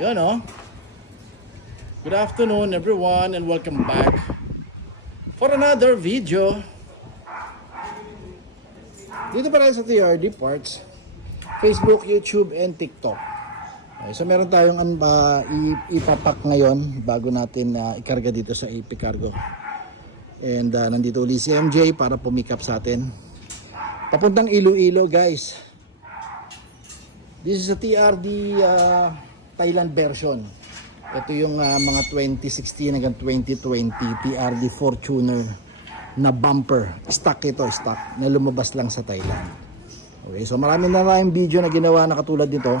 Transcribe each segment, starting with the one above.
Yun oh. Good afternoon everyone and welcome back for another video. Dito pa rin sa TRD Parts, Facebook, YouTube, and TikTok. Okay, so meron tayong ipapak ngayon bago natin ikarga dito sa AP Cargo. And nandito ulit si MJ para pumikap sa atin. Papuntang Iloilo guys. This is a TRD Thailand version. Ito yung mga 2016 hanggang 2020 TRD Fortuner na bumper. Stock ito, stock na lumabas lang sa Thailand. Okay, so marami na tayong video na ginawa na katulad nito.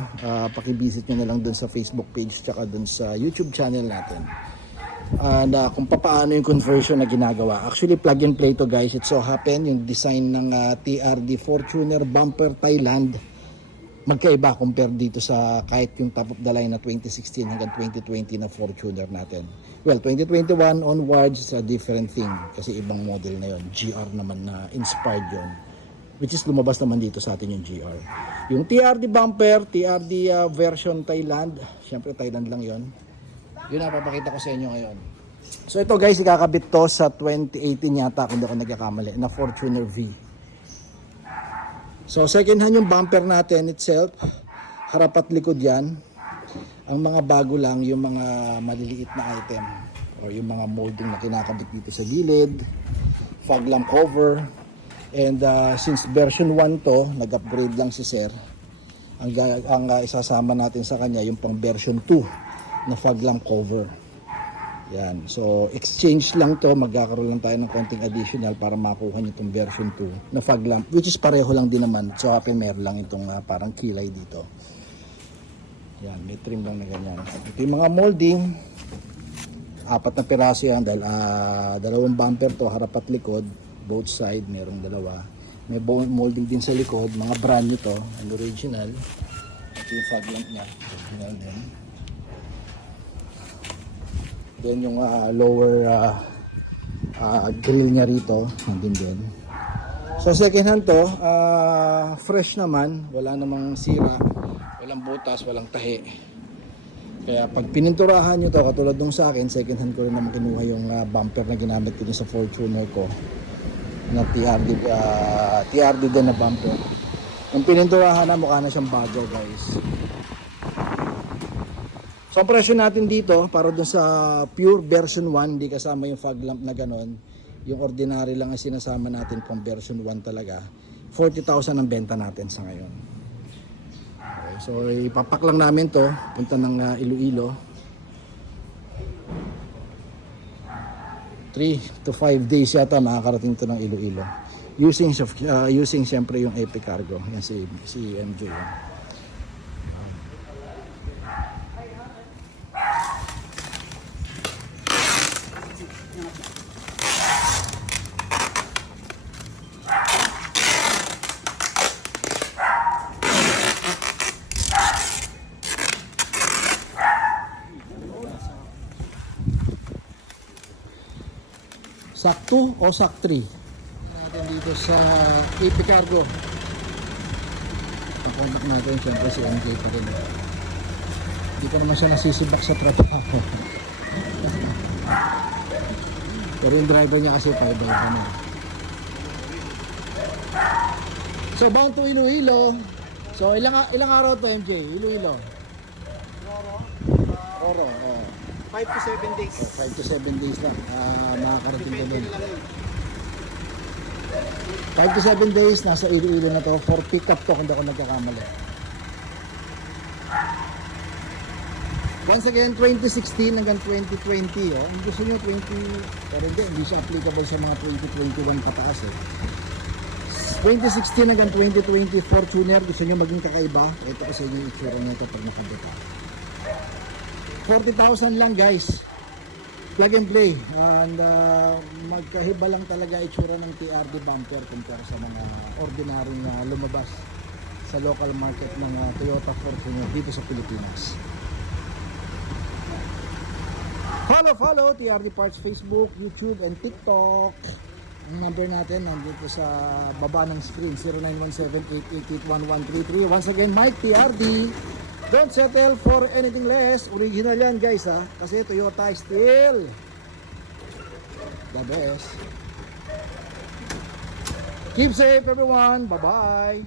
Paki-visit nyo na lang dun sa Facebook page tsaka dun sa YouTube channel natin. And kung paano yung conversion na ginagawa. Actually, plug and play to guys. It so happen yung design ng TRD Fortuner bumper Thailand magkaiba compare dito sa kahit yung top of the line na 2016 hanggang 2020 na Fortuner natin. Well, 2021 onwards is a different thing kasi ibang model na yon. GR naman na inspired yon, which is lumabas naman dito sa atin yung GR. Yung TRD bumper, TRD version Thailand, syempre Thailand lang yon. Yun na papakita ko sa inyo ngayon. So ito guys, ikakabit to sa 2018 yata kung hindi ako nagkakamali na Fortuner V. So second hand yung bumper natin itself, harap at likod yan. Ang mga bago lang yung mga maliliit na item or yung mga molding na kinakabit dito sa gilid, fog lamp cover. And since version 1 to, nag-upgrade lang si sir. Ang isasama natin sa kanya yung pang version 2 na fog lamp cover. Yan. So, exchange lang to. Magkakaroon lang tayo ng konting additional para makuha nyo itong version 2 na fog lamp. Which is pareho lang din naman. So, happy meron lang itong parang kilay dito. Yan. May trim lang na ganyan. Ito yung mga molding. 4 na piraso yan. Dahil dalawang bumper to. Harap at likod. Both side. Merong dalawa. May molding din sa likod. Mga brand new to. Ang original. Ito yung fog lamp niya. Original din. Then yung lower grill niya rito, nandun din. So second hand to, fresh naman, wala namang sira, walang butas, walang tahi. Kaya pag pininturahan nyo to, katulad nung sa akin, second hand ko rin naman kinuha yung bumper na ginamit ko sa Fortuner ko na TRD din na bumper. Yung pininturahan na, mukha na siyang bago guys. So ang presyo natin dito para dun sa pure version 1, hindi kasama yung fog lamp na ganon, yung ordinary lang ang sinasama natin pang version 1 talaga, 40,000 ang benta natin sa ngayon. Okay, so ipapak lang namin to, punta ng Iloilo. 3 to 5 days yata makakarating to ng Iloilo. Using siyempre yung AP Cargo, yan si MJ. Sak 2 o Sak 3 natin dito sa AP Cargo. Pakontak natin siyempre si MJ pa rin. Hindi ko naman siya nasisibak sa trabaho. Pero yung driver niya kasi pa-iba na. So bound to Iloilo. So ilang araw to MJ? Iloilo? Oro. 5 to 7 days. 5 to 7 days lang. Makakarating ka doon. 5 to 7 days, nasa Iloilo na to. For pick up to kung ako nagkakamali. Once again, 2016 hanggang 2020. Oh. Gusto nyo 20, pero hindi siya applicable sa mga 2021 pataas. 2016 hanggang 2020 Fortuner, gusto nyo maging kakaiba. Ito kasi yung itsura nyo ito pag nakabita. 40,000 lang guys, plug and play, and magkahiba lang talaga itsura ng TRD bumper kumpara sa mga ordinary na lumabas sa local market ng Toyota Fortuner dito sa Pilipinas. Follow TRD Parts Facebook, YouTube, and TikTok. Ang number natin nandito sa baba ng screen, 0917-888-1133. Once again, Mike TRD. Don't settle for anything less. Original yan guys ha. Kasi Toyota still the best. Keep safe everyone. Bye-bye.